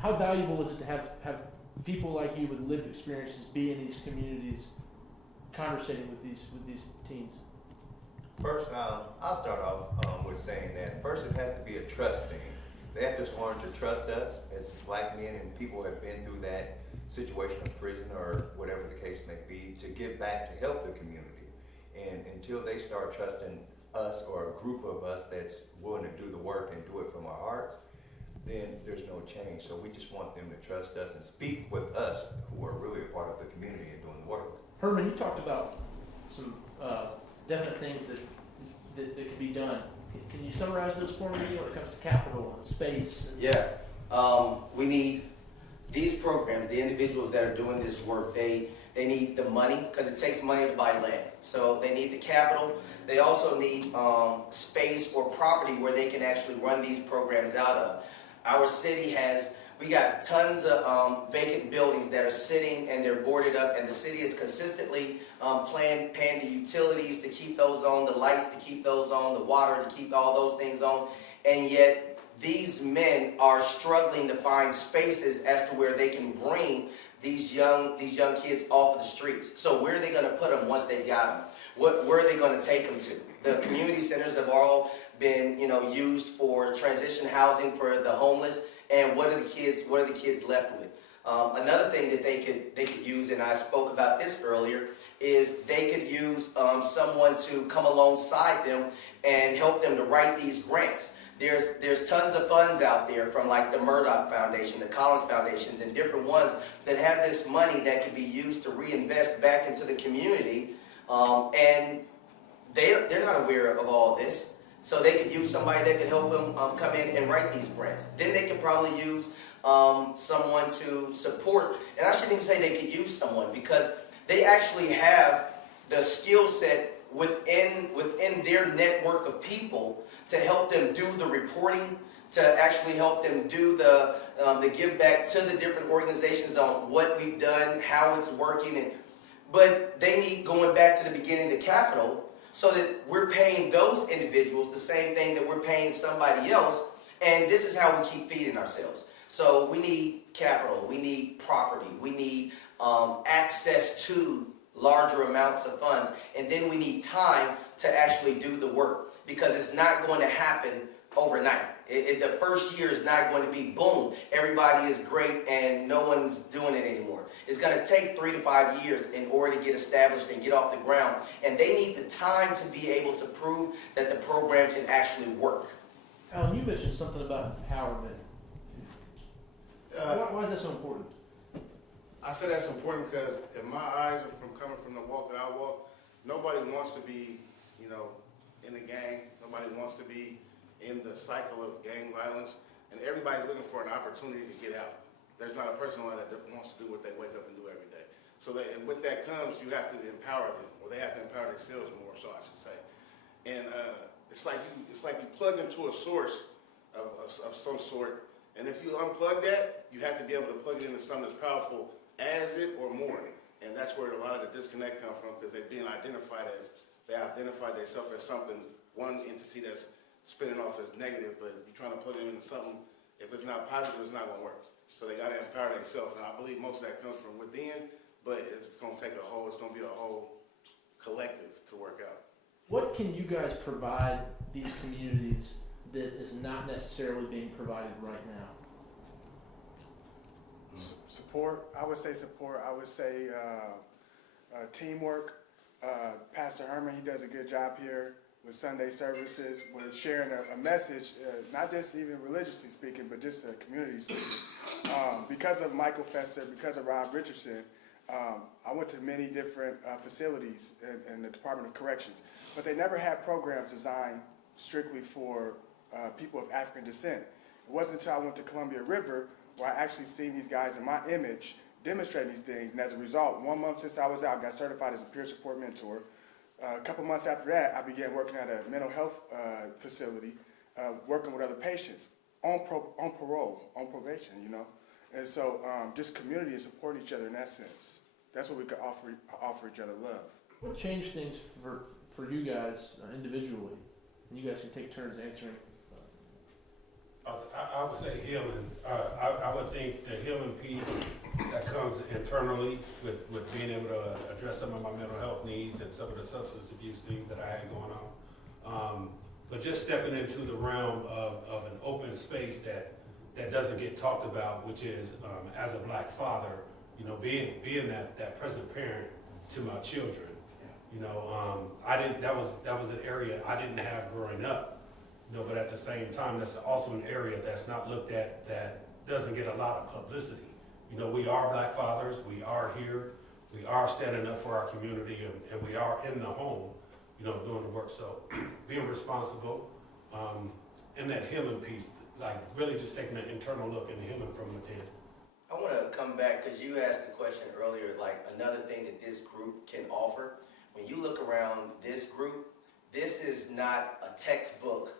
how valuable is it to have people like you with lived experiences be in these communities, conversating with these teens? First, I'll start off with saying that first it has to be a trust thing. They have to learn to trust us as black men and people who have been through that situation of prison or whatever the case may be, to give back to help the community. And until they start trusting us or a group of us that's willing to do the work and do it from our hearts, then there's no change. So we just want them to trust us and speak with us, who are really a part of the community and doing the work. Herman, you talked about some definite things that can be done. Can you summarize those for me when it comes to capital and space? We need these programs, the individuals that are doing this work, they need the money, because it takes money to buy land. So they need the capital. They also need space or property where they can actually run these programs out of. Our city we got tons of vacant buildings that are sitting and they're boarded up, and the city is consistently paying the utilities to keep those on, the lights to keep those on, the water to keep all those things on, and yet these men are struggling to find spaces as to where they can bring these young kids off of the streets. So where are they going to put them once they've got them? Where are they going to take them to? The community centers have all been, used for transition housing for the homeless. And what are the kids left with? Another thing that they could use, and I spoke about this earlier, is they could use someone to come alongside them and help them to write these grants. There's tons of funds out there from like the Murdoch Foundation, the Collins Foundations, and different ones that have this money that can be used to reinvest back into the community, and they're not aware of all this. So they could use somebody that could help them come in and write these grants. Then they could probably use someone to support, and I shouldn't even say they could use someone, because they actually have the skill set within their network of people to help them do the reporting, to actually help them do the give back to the different organizations on what we've done, how it's working. But they need, going back to the beginning, the capital, so that we're paying those individuals the same thing that we're paying somebody else, and this is how we keep feeding ourselves. So we need capital, we need property, we need access to larger amounts of funds, and then we need time to actually do the work, because it's not going to happen overnight. The first year is not going to be boom, everybody is great and no one's doing it anymore. It's going to take 3 to 5 years in order to get established and get off the ground, and they need the time to be able to prove that the program can actually work. Alan, you mentioned something about empowerment. Why is that so important? I say that's important because in my eyes, from coming from the walk that I walk, nobody wants to be, in a gang. Nobody wants to be in the cycle of gang violence, and everybody's looking for an opportunity to get out. There's not a person like that wants to do what they wake up and do every day. So and with that comes, you have to empower them, or they have to empower themselves more, so I should say. And it's like you plug into a source of some sort, and if you unplug that, you have to be able to plug it into something that's powerful as it or more. And that's where a lot of the disconnect comes from, because they're being identified themselves as something, one entity that's spinning off as negative, but you're trying to plug them into something, if it's not positive, it's not going to work. So they got to empower themselves, and I believe most of that comes from within, but it's going to it's going to be a whole collective to work out. What can you guys provide these communities that is not necessarily being provided right now? Support. I would say support. I would say teamwork. Pastor Herman, he does a good job here with Sunday services, with sharing a message, not just even religiously speaking, but just community speaking. Because of Michael Fester, because of Rob Richardson, I went to many different facilities in the Department of Corrections, but they never had programs designed strictly for people of African descent. It wasn't until I went to Columbia River where I actually seen these guys in my image demonstrating these things, and as a result, 1 month since I was out, I got certified as a peer support mentor. A couple months after that, I began working at a mental health facility, working with other patients on parole, on probation, And so just community and supporting each other in that sense. That's what we could offer each other love. What changed things for you guys individually? And you guys can take turns answering. I would say healing. I would think the healing piece that comes internally with being able to address some of my mental health needs and some of the substance abuse things that I had going on. But just stepping into the realm of an open space that doesn't get talked about, which is as a black father, you know, being that present parent to my children. You know, that was an area I didn't have growing up. You know, but at the same time, that's also an area that's not looked at, that doesn't get a lot of publicity. You know, we are black fathers, we are here, we are standing up for our community, and we are in the home, you know, doing the work. So being responsible, and that healing piece, like really just taking an internal look and healing from within. I want to come back because you asked the question earlier, like another thing that this group can offer. When you look around this group, this is not a textbook,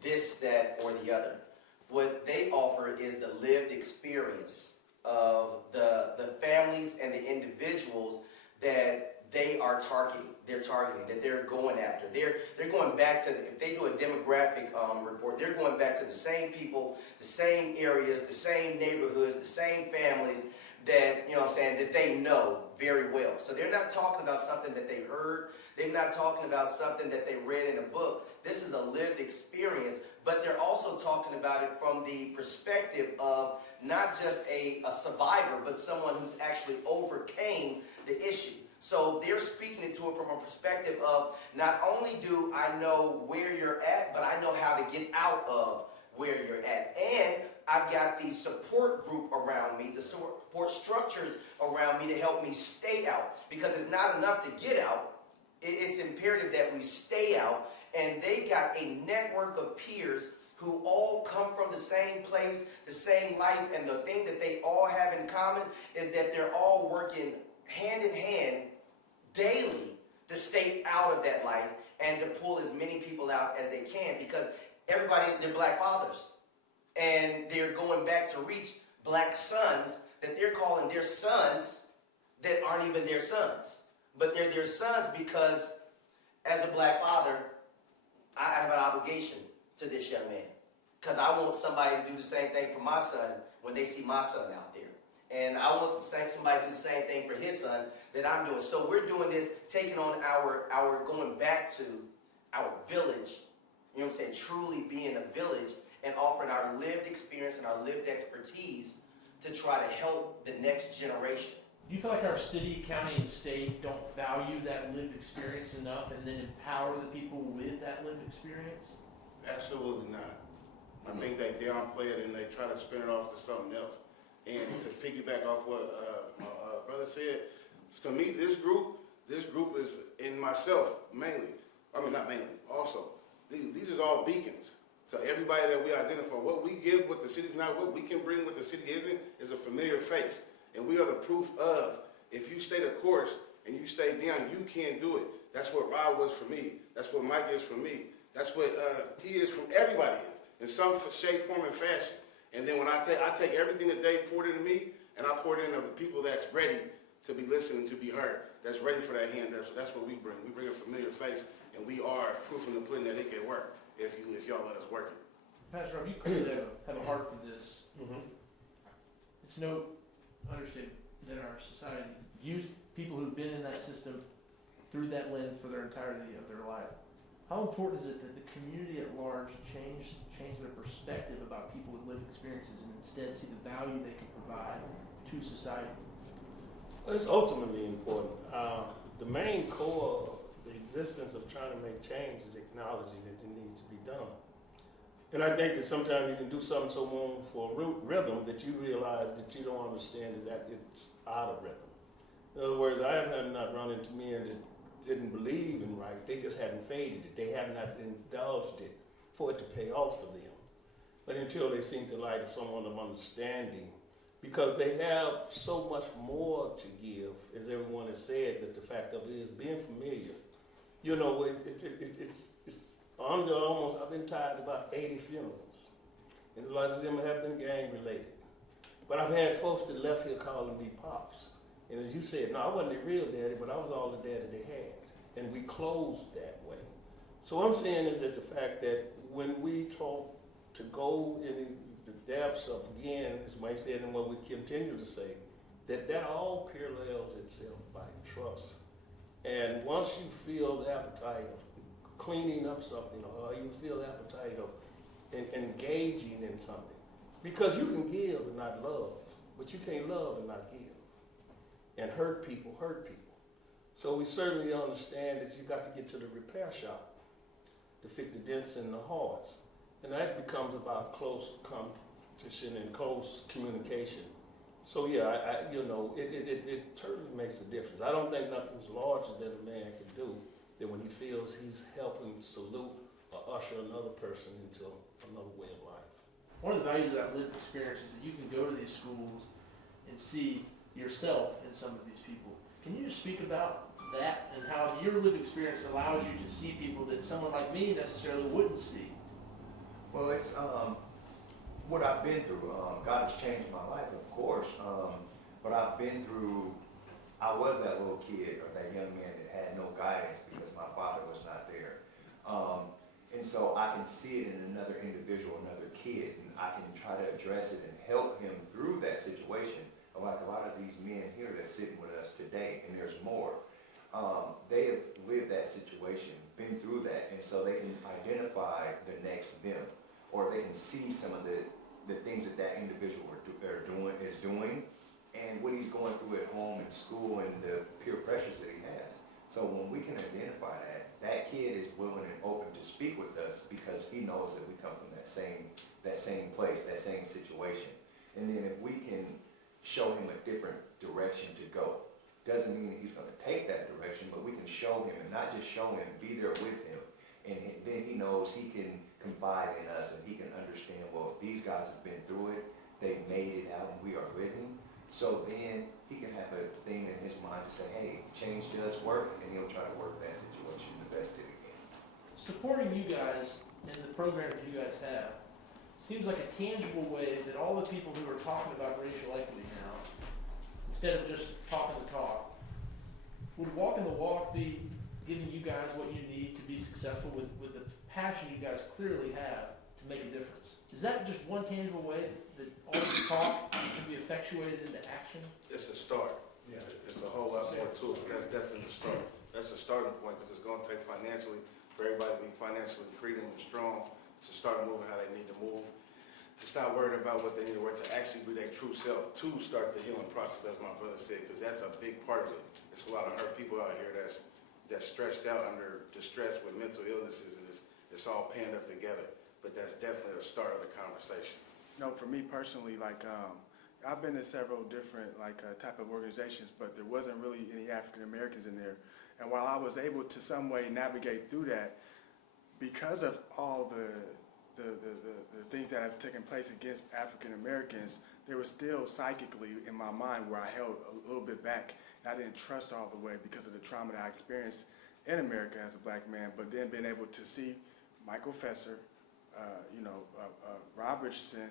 this, that, or the other. What they offer is the lived experience of the families and the individuals that they are targeting, that they're going after. They're going back to, if they do a demographic report, they're going back to the same people, the same areas, the same neighborhoods, the same families that, you know what I'm saying, that they know very well. So they're not talking about something that they heard. They're not talking about something that they read in a book. This is a lived experience, but they're also talking about it from the perspective of not just a survivor, but someone who's actually overcame the issue. So they're speaking into it from a perspective of, not only do I know where you're at, but I know how to get out of where you're at. And I've got the support group around me, the support structures around me to help me stay out. Because it's not enough to get out. It's imperative that we stay out. And they got a network of peers who all come from the same place, the same life. And the thing that they all have in common is that they're all working hand in hand daily to stay out of that life and to pull as many people out as they can, because everybody, they're black fathers, and they're going back to reach black sons that they're calling their sons that aren't even their sons, but they're their sons because as a black father I have an obligation to this young man, because I want somebody to do the same thing for my son when they see my son out there. And I want somebody to do the same thing for his son that I'm doing. So we're doing this, taking on our going back to our village, you know what I'm saying, truly being a village and offering our lived experience and our lived expertise to try to help the next generation. Do you feel like our city, county, and state don't value that lived experience enough and then empower the people with that lived experience? Absolutely not. I think they downplay it and they try to spin it off to something else. And to piggyback off what my brother said, to me, this group is in myself mainly. I mean, not mainly, also. These is all beacons to everybody that we identify. What we give, what the city's not, what we can bring, what the city isn't, is a familiar face. And we are the proof of, if you stay the course and you stay down, you can do it. That's what Rob was for me. That's what Mike is for me. That's what he is from everybody is, in some shape, form, and fashion. And then when I take everything that they poured into me, and I pour it into the people that's ready to be listened, to be heard, that's ready for that hand. That's what we bring. We bring a familiar face, and we are proof in the pudding that it can work if y'all let us work it. Pastor Rob, you clearly have a heart for this. Mm-hmm. It's no understatement that our society views people who've been in that system through that lens for their entirety of their life. How important is it that the community at large change their perspective about people with lived experiences and instead see the value they can provide to society? Well, it's ultimately important. The main core of the existence of trying to make change is acknowledging that it needs to be done. And I think that sometimes you can do something so long for a rhythm that you realize that you don't understand that it's out of rhythm. In other words, I have not run into men that didn't believe in right. They just haven't faded it. They have not indulged it for it to pay off for them. But until they see the light of someone of understanding, because they have so much more to give, as everyone has said, that the fact of it is being familiar. You know, it's under almost, I've been tied to about 80 funerals, and a lot of them have been gang related. But I've had folks that left here calling me pops. And as you said, no, I wasn't their real daddy, but I was all the daddy they had. And we closed that way. So what I'm saying is that the fact that when we talk to go in the depths of, again, as Mike said, and what we continue to say, that all parallels itself by trust. And once you feel the appetite of cleaning up something, or you feel the appetite of engaging in something, because you can give and not love, but you can't love and not give. And hurt people. So we certainly understand that you got to get to the repair shop to fix the dents in the hearts. And that becomes about close competition and close communication. So yeah, it certainly makes a difference. I don't think nothing's larger than a man can do than when he feels he's helping salute or usher another person into another way of life. One of the values of that lived experience is that you can go to these schools and see yourself in some of these people. Can you just speak about that and how your lived experience allows you to see people that someone like me necessarily wouldn't see? Well, it's what I've been through. God has changed my life, of course. But I've been through, I was that little kid or that young man that had no guidance because my father was not there. And so I can see it in another individual, another kid, and I can try to address it and help him through that situation. Like a lot of these men here that's sitting with us today, and there's more. They have lived that situation, been through that, and so they can identify the next them, or they can see some of the things that individual is doing, and what he's going through at home and school, and the peer pressures that he has. So when we can identify that kid is willing and open to speak with us because he knows that we come from that same place, that same situation. And then if we can show him a different direction to go, doesn't mean that he's going to take that direction, but we can show him, and not just show him, be there with him. And then he knows he can confide in us, and he can understand, well, these guys have been through it, they've made it out, and we are living. So then he can have a thing in his mind to say, hey, change does work, and he'll try to work that situation the best that he can. Supporting you guys and the programs you guys have seems like a tangible way that all the people who are talking about racial equity now, instead of just talking the talk, would walking the walk be giving you guys what you need to be successful with the passion you guys clearly have to make a difference? Is that just one tangible way that all the talk can be effectuated into action? It's a start. Yeah. It's a whole lot more to it. That's definitely a start. That's a starting point, because it's going to take financially for everybody to be financially freedom and strong to start moving how they need to move, to stop worrying about what they need to work, to actually be their true self, to start the healing process, as my brother said, because that's a big part of it. There's a lot of hurt people out here that's stretched out under distress with mental illnesses, and it's all panned up together. But that's definitely a start of the conversation. No, for me personally, like I've been in several different type of organizations, but there wasn't really any African Americans in there. And while I was able to some way navigate through that, because of all the things that have taken place against African Americans, there was still psychically in my mind where I held a little bit back. I didn't trust all the way because of the trauma that I experienced in America as a black man. But then being able to see Michael Fesser, Rob Richardson,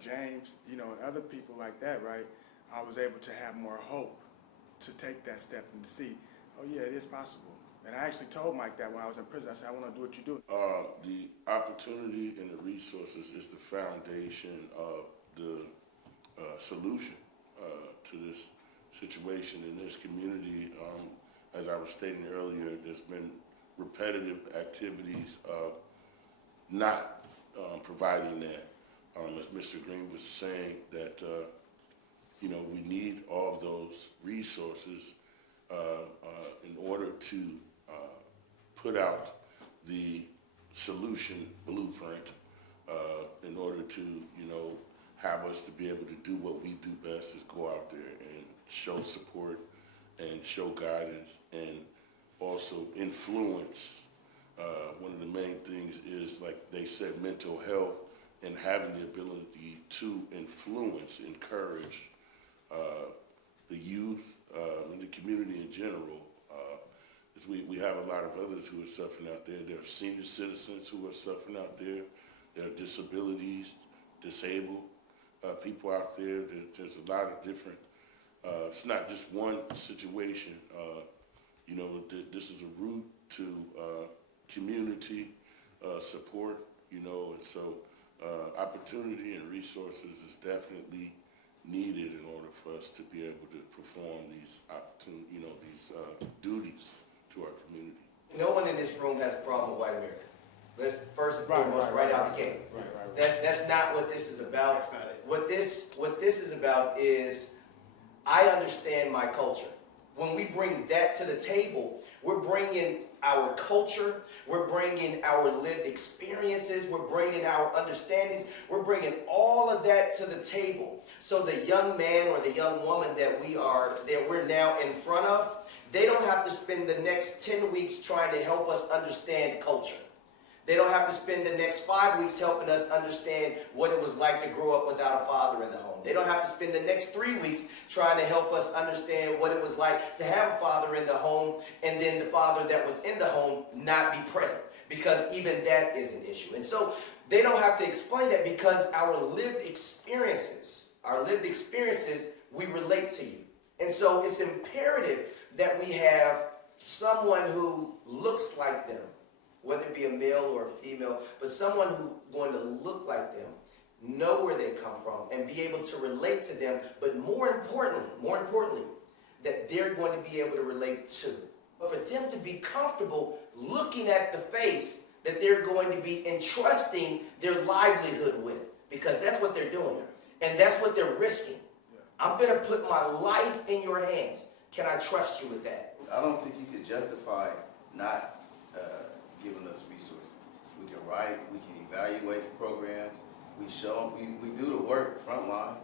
James, and other people like that, right? I was able to have more hope to take that step and to see, oh yeah, it is possible. And I actually told Mike that when I was in prison. I said, I want to do what you do. The opportunity and the resources is the foundation of the solution to this situation in this community. As I was stating earlier, there's been repetitive activities of not providing that. As Mr. Green was saying, that we need all of those resources in order to put out the solution blueprint, in order to have us to be able to do what we do best, is go out there and show support and show guidance and also influence. One of the main things is, like they said, mental health, and having the ability to influence, encourage the youth and the community in general. We have a lot of others who are suffering out there. There are senior citizens who are suffering out there. There are disabilities, disabled people out there. There's a lot of different, it's not just one situation. This is a route to community support, and so opportunity and resources is definitely needed in order for us to be able to perform these duties to our community. No one in this room has a problem with white America. Let's first and foremost, Right, out the gate. That's not what this is about. That's not it. What this is about is, I understand my culture. When we bring that to the table, we're bringing our culture, we're bringing our lived experiences, we're bringing our understandings, we're bringing all of that to the table. So the young man or the young woman that we're now in front of, they don't have to spend the next 10 weeks trying to help us understand culture. They don't have to spend the next 5 weeks helping us understand what it was like to grow up without a father in the home. They don't have to spend the next 3 weeks trying to help us understand what it was like to have a father in the home and then the father that was in the home not be present, because even that is an issue. And so they don't have to explain that, because our lived experiences, we relate to you. And so it's imperative that we have someone who looks like them, whether it be a male or a female, but someone who's going to look like them, know where they come from, and be able to relate to them, but more importantly, that they're going to be able to relate to. But for them to be comfortable looking at the face that they're going to be entrusting their livelihood with, because that's what they're doing, and that's what they're risking. I'm going to put my life in your hands. Can I trust you with that? I don't think you could justify not giving us resources. We can write, we can evaluate the programs, we do the work frontline.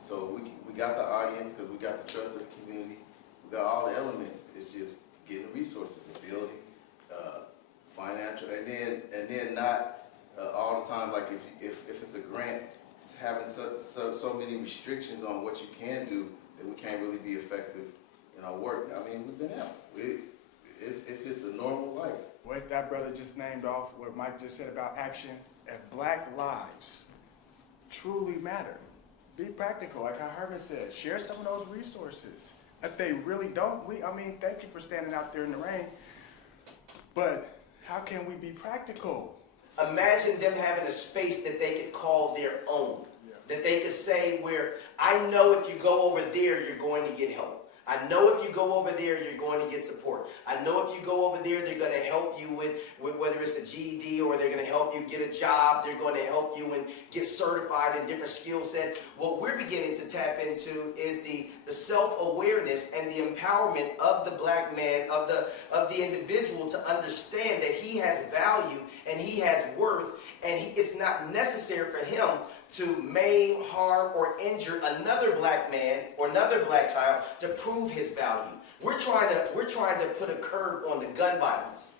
So we got the audience because we got the trust of the community. We got all the elements. It's just getting the resources, the building, financial, and then not all the time. Like if it's a grant, it's having so many restrictions on what you can do that we can't really be effective in our work. I mean, we've been out. It's just a normal life. What that brother just named off, what Mike just said about action, if black lives truly matter, be practical, like how Herman said, share some of those resources. If they really don't, thank you for standing out there in the rain, but how can we be practical? Imagine them having a space that they could call their own, that they could say, where I know if you go over there, you're going to get help. I know if you go over there, you're going to get support. I know if you go over there, they're going to help you with whether it's a GED, or they're going to help you get a job. They're going to help you and get certified in different skill sets. What we're beginning to tap into is the self-awareness and the empowerment of the black man, of the individual, to understand that he has value and he has worth, and it's not necessary for him to maim, harm, or injure another black man or another black child to prove his value. We're trying to put a curb on the gun violence.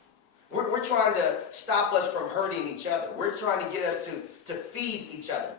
We're trying to stop us from hurting each other. We're trying to get us to feed each other.